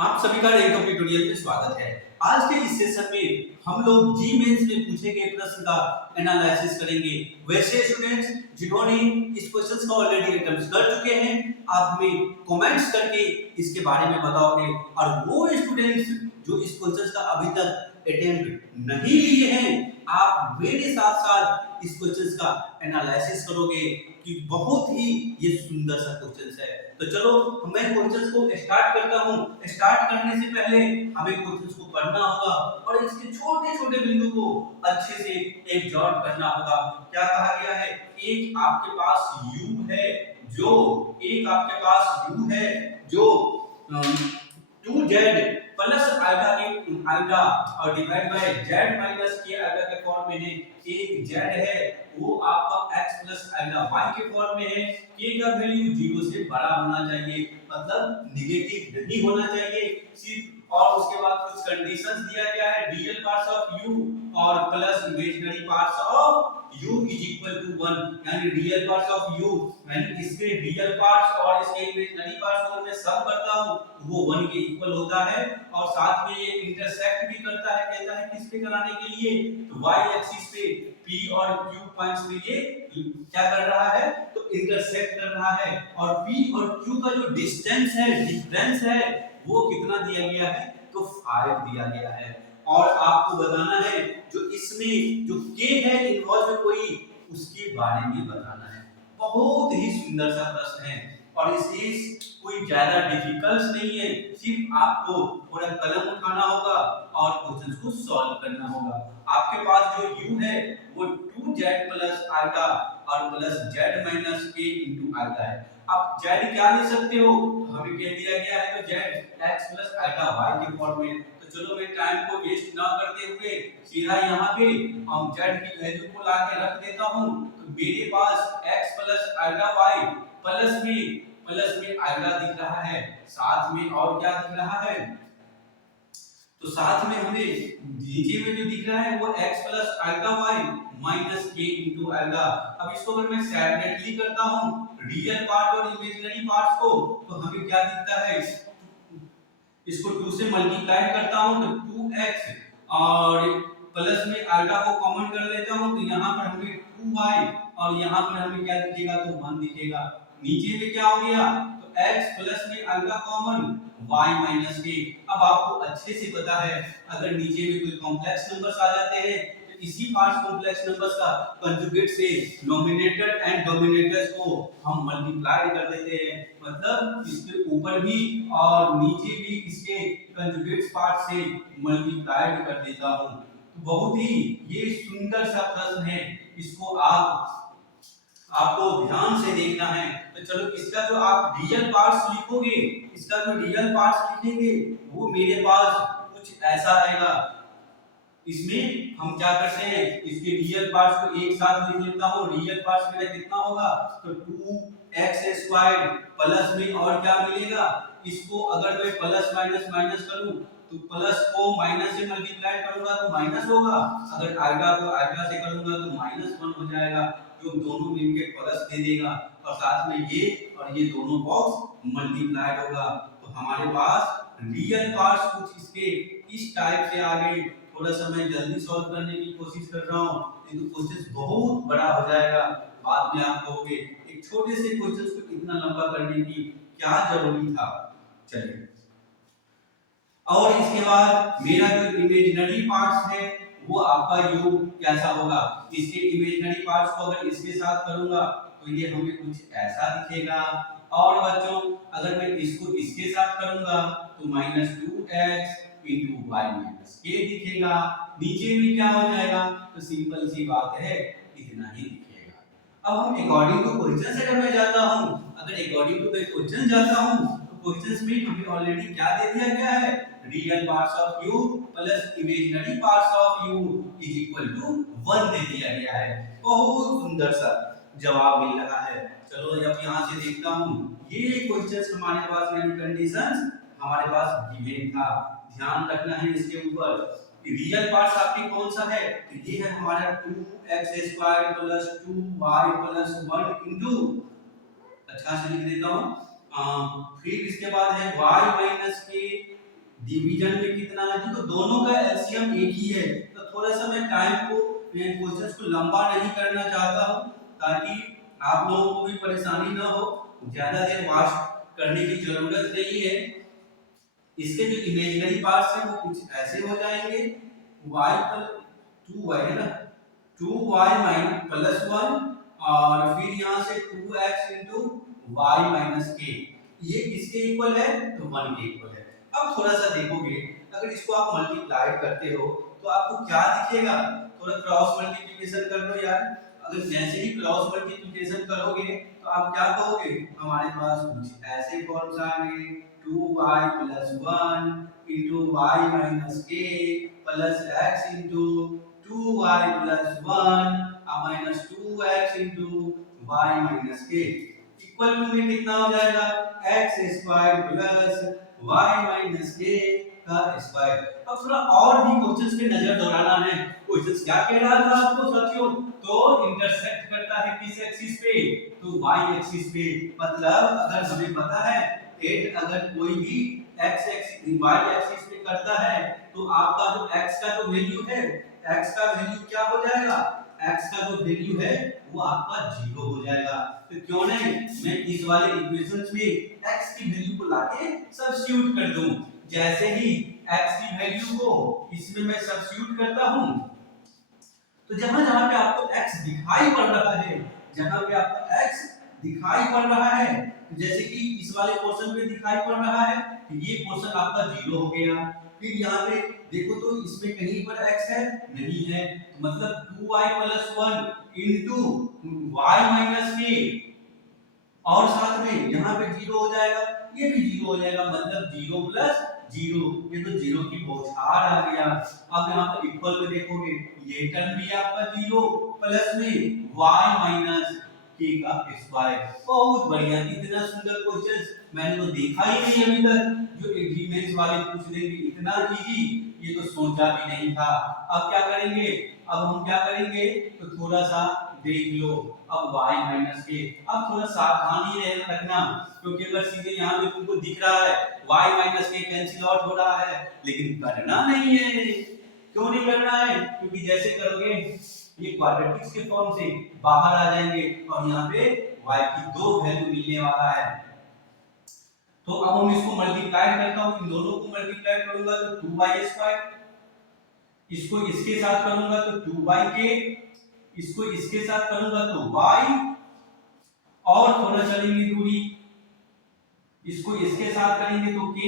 आप सभी का रेडियो ट्यूटोरियल में स्वागत है। आज के इस सेशन में हम लोग जी मेंस में पूछे गए प्रश्न का एनालिसिस करेंगे। वैसे स्टूडेंट्स जिन्होंने इस क्वेश्चंस का ऑलरेडी अटेम्प्ट कर चुके हैं, आप हमें कमेंट्स करके इसके बारे में बताओगे, और वो स्टूडेंट्स जो इस क्वेश्चंस का अभी तक अटेम्प्ट नहीं लिए हैं, आप मेरे साथ साथ इस क्वेश्चंस का एनालिसिस करोगे कि बहुत ही ये सुंदर सा क्वेश्चंस है। तो चलो मैं क्वेश्चंस को स्टार्ट करता हूं। स्टार्ट करने से पहले हमें क्वेश्चंस को पढ़ना होगा और इसके छोटे छोटे बिंदु को अच्छे से एक जॉट करना होगा। क्या कहा गया है? एक आपके पास u है जो टू जेड प्लस आइटा के आइटा और डिवाइड बाय जेड माइनस के आइटा के फॉर्म में है। एक जेड है वो आपका x प्लस आइटा y के फॉर्म में है। k का वैल्यू 0 से बड़ा होना चाहिए, मतलब निगेटिव नहीं होना चाहिए सिर्फ। और उसके बाद कुछ कंडीशंस दिया गया है, रियल पार्ट्स ऑफ u और plus imaginary parts of u is equal to 1, यानी रियल पार्ट्स ऑफ u यानी इसके रियल पार्ट्स और इसके इमेजिनरी पार्ट्स को मैं सम करता हूं वो 1 के इक्वल होता है। और साथ में ये इंटरसेक्ट भी करता है, कहता है किस पे कराने के लिए, तो y एक्सिस पे p और q पॉइंट्स पे ये क्या कर रहा है, तो इंटरसेक्ट कर रहा है। और p और q का जो डिस्टेंस है, डिफरेंस है, वो कितना दिया गया है, तो 5 दिया गया है। और आपको बताना है जो इसमें जो k है इन्वॉल्व कोई, उसके बारे में बताना है। बहुत ही सुंदर सा प्रश्न है और इस कोई ज्यादा डिफिकल्ट नहीं है, सिर्फ आपको थोड़ा कलम उठाना होगा और क्वेश्चंस को सॉल्व करना होगा। आपके पास जो u है वो 2z प्लस आइटा और plus z minus k into iota है। आप z क्या ले सकते हो, हमें कह दिया गया है तो z x plus iota y के फॉर्म में। तो चलो मैं टाइम को वेस्ट ना करते हुए सीधा यहाँ पे हम z की वैल्यू को लाके रख देता हूँ। तो मेरे पास x plus iota y plus में आइटा दिख रहा है, साथ में और क्या दिख रहा है, तो साथ में हमें नीचे में जो दिख रहा है वो x plus iota y minus k into iota. अब इसको अगर मैं सेपरेटली करता हूं रियल पार्ट और इमेजिनरी पार्ट्स को, तो हमें क्या दिखता है, इसको 2 से मल्टीप्लाई करता हूं तो 2x और प्लस में आइटा को कॉमन कर लेता हूं तो यहां पर हमें 2y और यहां पर हमें क्या दिखेगा, तो 1 दिखेगा। नीचे में क्या हो गया, तो x प्लस में iota common y minus k। अब आपको अच्छे से पता है अगर नीचे में कोई कॉम्प्लेक्स नंबर्स आ जाते हैं तो इसी पार्ट्स कॉम्प्लेक्स नंबर्स का कंजुगेट से नोमिनेटर एंड डोमिनेटर्स को हम मल्टीप्लाई कर देते हैं, मतलब इसके ऊपर भी और नीचे भी इसके कंजुगेट पार्ट से मल्टीप्लाई कर देता हूं। तो बहुत ही ये सुंदर सा प्रश्न है, इसको आपको ध्यान से देखना है। तो चलो इसका जो आप रियल पार्ट्स लिखोगे, इसका जो रियल पार्ट्स लिखेंगे वो मेरे पास कुछ ऐसा आएगा। इसमें हम क्या करते हैं, इसके रियल पार्ट्स को एक साथ लिख लेता हूं। रियल पार्ट्स मेरा कितना होगा, तो 2x² प्लस में और क्या मिलेगा, इसको अगर मैं प्लस माइनस माइनस करूं तो प्लस को माइनस से मल्टीप्लाई करूंगा तो माइनस होगा, अगर आइटा को आइटा से करूंगा तो -1 हो जाएगा, जो दोनों मिलके प्लस दे देगा और साथ में ये और ये दोनों बॉक्स मल्टीप्लाई होगा। तो हमारे पास रियल पार्ट्स कुछ इसके इस टाइप से आ गए। थोड़ा सा मैं जल्दी सॉल्व करने की कोशिश कर रहा हूं, नहीं तो क्वेश्चन बहुत बड़ा हो जाएगा। बाद में आप कहोगे एक छोटे से क्वेश्चन को इतना लंबा करने की क्या जरूरी था। चलिए, और इसके बाद मेरा जो इमेजिनरी पार्ट्स है वो आपका u कैसा होगा, इसके इमेजिनरी पार्ट्स को अगर इसके साथ करूंगा तो ये हमें कुछ ऐसा दिखेगा। और बच्चों अगर मैं इसको इसके साथ करूंगा तो -2x y माइनस k दिखेगा। नीचे भी क्या हो जाएगा, तो सिंपल सी बात है, इतना ही दिखेगा। अब हम अकॉर्डिंग टू क्वेश्चन से अगर मैं जाता हूं, अगर अकॉर्डिंग टू क्वेश्चन जाता हूं तो क्वेश्चंस में हमें ऑलरेडी क्या दे दिया गया है, real parts of u plus imaginary parts of u is equal to 1 दे दिया गया है। बहुत सुंदर सा जवाब मिल रहा है। चलो अब यहां से देखता हूं, ये क्वेश्चंस हमारे पास यानी कंडीशंस हमारे पास गिवन था, ध्यान रखना है इसके ऊपर। रियल पार्ट्स आपके कौन सा है, तो ये है हमारा 2x² plus 2y plus 1 into, अच्छा से लिख देता हूं, फिर इसके बाद है y माइनस k डिवीजन में कितना है, देखो दोनों का एलसीएम एक ही है। तो थोड़ा सा मैं टाइम को क्वेश्चंस को लंबा नहीं करना चाहता हूँ, ताकि आप लोगों को भी परेशानी ना हो, ज्यादा देर वास्ट करने की जरूरत नहीं है। इसके जो इमेजिनरी पार्ट्स हैं वो कुछ ऐसे हो जाएंगे, y पर 2y है ना, 2y माइनस प्लस 1, और फिर यहाँ से 2x इंटू वाई माइनस के, ये किसके इक्वल है, तो 1 के इक्वल है। अब थोड़ा सा देखोगे, अगर इसको आप मल्टीप्लाई करते हो तो आपको क्या दिखेगा, थोड़ा क्रॉस मल्टीप्लिकेशन कर लो यार। अगर जैसे ही क्रॉस मल्टीप्लिकेशन करोगे तो आप क्या कहोगे, हमारे पास कुछ ऐसे फॉर्म्स आएंगे, 2y plus 1 into y minus k plus x into 2y plus 1 minus 2x into y minus k equal to में कितना हो जाएगा, x square plus y minus k का स्क्वायर। अब थोड़ा और भी क्वेश्चंस पे नजर दौड़ाना है। क्वेश्चंस क्या कह रहा था आपको साथियों, तो इंटरसेक्ट करता है किस एक्सिस पे, तो y एक्सिस पे। मतलब अगर हमें पता है 8 अगर कोई भी x एक्सिस y एक्सिस पे करता है तो आपका जो x का जो वैल्यू है, x का वैल्यू क्या हो जाएगा, x का जो वैल्यू है वो आपका 0 हो जाएगा। तो क्यों नहीं मैं इस वाले इक्वेशंस में x की वैल्यू को लाके सब्स्टिट्यूट कर दूं। जैसे ही x की वैल्यू को इसमें मैं सब्स्टिट्यूट करता हूं, तो जहां जहां पे आपको x दिखाई पड़ रहा है, जहां पे आपको x दिखाई पड़ रहा है, तो जैसे कि इस वाले पोर्शन पे दिखाई पड़ रहा है, तो ये पोर्शन आपका 0 हो गया। फिर यहाँ पे देखो तो इसमें कहीं पर x है, नहीं है, तो मतलब 2y plus 1 into y minus के, और साथ में यहाँ पे 0 हो जाएगा, ये भी 0 हो जाएगा, मतलब 0 प्लस 0, ये तो 0 की बौछार आ गया। अब यहाँ पर इक्वल में देखोगे, ये टर्म भी आपका 0 प्लस में y माइनस के का स्क्वायर। बहुत बढ़िया, इतना सुंदर क्वेश्चन मैंने तो देखा ही नहीं अभी तक, जो एग्रीमेंट्स वाले पूछ देंगे इतना इजी, ये तो सोचा भी नहीं था। अब क्या करेंगे, अब हम क्या करेंगे, तो थोड़ा सा देख लो। अब y माइनस के, अब थोड़ा सावधानी रखना, क्योंकि अगर सीधे यहाँ पे तुमको दिख रहा है y माइनस के कैंसिल आउट हो रहा है, लेकिन करना नहीं है। क्यों नहीं करना है, क्योंकि जैसे करोगे ये क्वाड्रेटिक्स के फॉर्म से बाहर आ जाएंगे, और यहाँ पे y की 2 वैल्यू मिलने वाला है। तो अब हम इसको मल्टीप्लाई करता हूँ, इन दोनों को मल्टीप्लाई करूंगा तो 2y स्क्वायर, इसको इसके साथ करूंगा तो 2y के, इसको इसके साथ करूंगा तो y, और थोड़ा चलेंगे दूरी, इसको इसके साथ करेंगे तो k,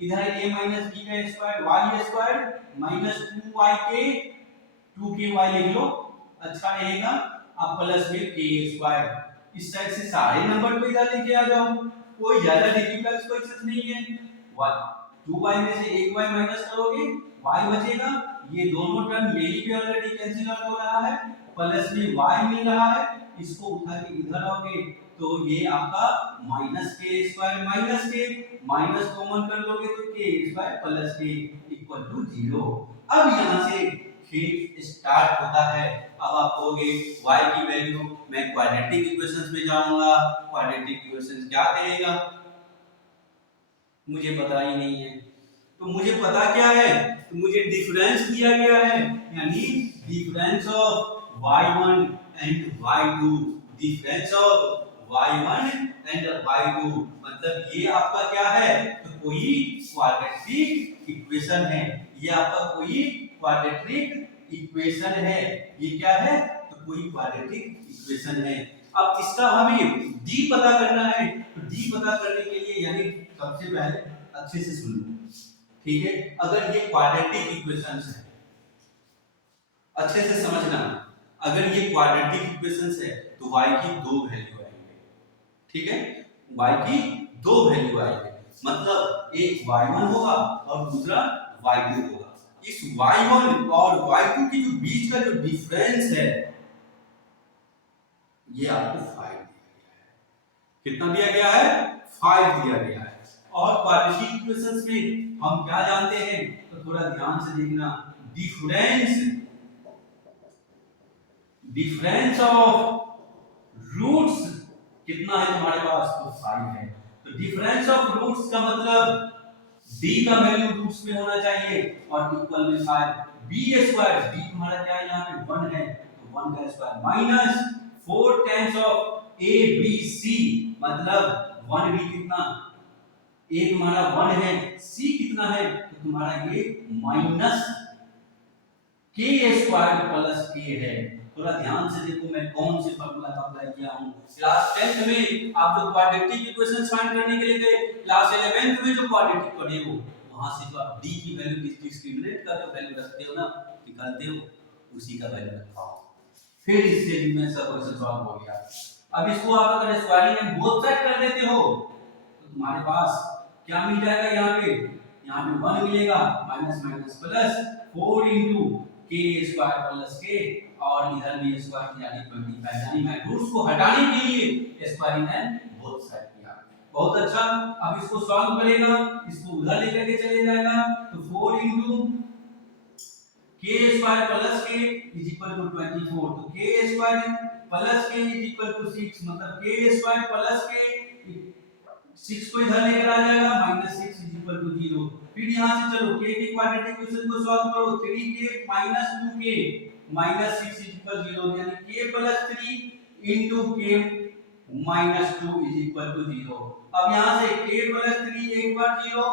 इधर a माइनस b का square y square minus 2y के 2ky लिख लो, अच्छा रहेगा। अब प्लस में k स्क्वायर, इस साइड से सारे नंबर को इधर लेके आ जाओ, कोई ज्यादा डिफिकल्ट क्वेश्चन नहीं है। 2y में से 1y माइनस करोगे y बचेगा, ये दोनों टर्म यही पे ऑलरेडी कैंसिल आउट हो रहा है, प्लस में y मिल रहा है, इसको उठा के इधर आओगे तो ये आपका माइनस के स्क्वायर, माइनस के माइनस कॉमन कर लोगे तो के स्क्वायर प्लस के इक्वल टू 0। अब यहाँ से खेल स्टार्ट होता है। अब आप कहोगे y की वैल्यू, मैं क्वाड्रेटिक इक्वेशंस में जाऊंगा, क्वाड्रेटिक इक्वेशंस क्या कहेगा मुझे पता ही नहीं है। तो मुझे पता क्या है, तो मुझे डिफरेंस दिया गया है, यानी difference of y1 and y2, difference of y1 and y2, मतलब ये आपका क्या है, तो कोई क्वाड्रेटिक इक्वेशन है, ये आपका कोई क्वाड्रेटिक इक्वेशन है, ये क्या है, तो कोई क्वाड्रेटिक इक्वेशन है। अब इसका हमें d पता करना है, तो d पता करने के लिए यानी सबसे पहले अच्छे से सुन लो, ठीक है। अगर ये क्वाड्रेटिक इक्वेशंस है, अच्छे से समझना, अगर ये क्वाड्रेटिक इक्वेशंस है तो y की 2 वैल्यू आएंगे, ठीक है, y की 2 वैल्यू आएंगे, मतलब एक y1 होगा और दूसरा y2 होगा। इस y1 और y2 के जो बीच का जो डिफरेंस है ये आपको 5 दिया गया है। कितना दिया गया है, 5 दिया गया है। और क्वाड्रेटिक इक्वेशंस में हम क्या जानते हैं, तो थोड़ा ध्यान से देखना, डिफरेंस ऑफ रूट्स कितना है तुम्हारे पास, तो 5 है। तो डिफरेंस ऑफ रूट्स का मतलब d का वैल्यू रूट्स में होना चाहिए और इक्वल में शायद b स्क्वायर, d तुम्हारा क्या है यहाँ पे 1 है तो 1 का square minus 4 times of a b c, मतलब 1 b कितना, a तुम्हारा 1 है, c कितना है तो तुम्हारा ये minus k square plus k है। थोड़ा ध्यान से देखो मैं कौन से फार्मूला का अप्लाई किया हूं। क्लास 10th में आप जो क्वाड्रेटिक इक्वेशंस फाइंड करने के लिए गए, क्लास 11th में जो क्वाड्रेटिक पढ़े हो वहां से जो आप d की वैल्यू डिस्क्रिमिनेट का जो वैल्यू रखते हो ना, निकालते हो, उसी का वैल्यू रखाओ, फिर इससे में सब क्वेश्चन सॉल्व हो गया। अब इसको आप अगर स्क्वायरिंग में बोथ साइड कर देते हो तो तुम्हारे पास क्या मिल जाएगा, यहाँ पे 1 मिलेगा, minus minus plus 4 into k square plus k, और इधर भी स्क्वायर यानी 25, यानी मैं रूट्स को हटाने के लिए स्क्वायरिंग एंड बोथ साइड किया। बहुत अच्छा। अब इसको सॉल्व करेगा, इसको उधर लेकर के चले जाएगा तो 4 into k square plus k is equal to 24, तो k square plus k is equal to 6, मतलब k स्क्वायर प्लस k 6 को इधर लेकर आ जाएगा, माइनस 6 इज इक्वल टू 0। फिर यहां से चलो k की क्वाड्रेटिक इक्वेशन को सॉल्व करो, 3k minus 2k minus 6 is equal 0, यानी k plus 3 into k minus 2 is equal to 0। अब यहां से k प्लस 3 एक बार 0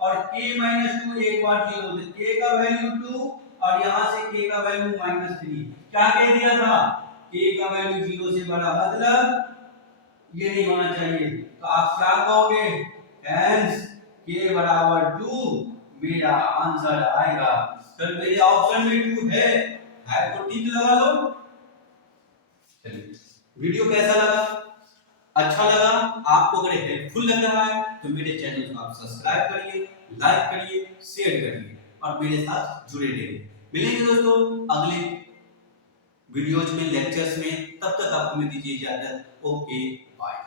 और k माइनस 2 एक बार 0, तो k का वैल्यू 2 और यहां से k का वैल्यू माइनस 3। क्या कह दिया था, k का वैल्यू 0 से बड़ा, मतलब ये नहीं होना चाहिए, तो आप क्या कहोगे, हेंस k बराबर 2 मेरा आंसर आएगा। तो मेरे ऑप्शन में 2 है तो टिक लगा लो। चलिए, वीडियो कैसा लगा, अच्छा लगा आपको, अगर हेल्पफुल लग रहा है तो मेरे चैनल को आप सब्सक्राइब करिए, लाइक करिए, शेयर करिए और मेरे साथ जुड़े रहिए। मिलेंगे दोस्तों अगले वीडियोज में, लेक्चर्स में, तब तक आपको मैं दीजिए इजाजत। Okay bye.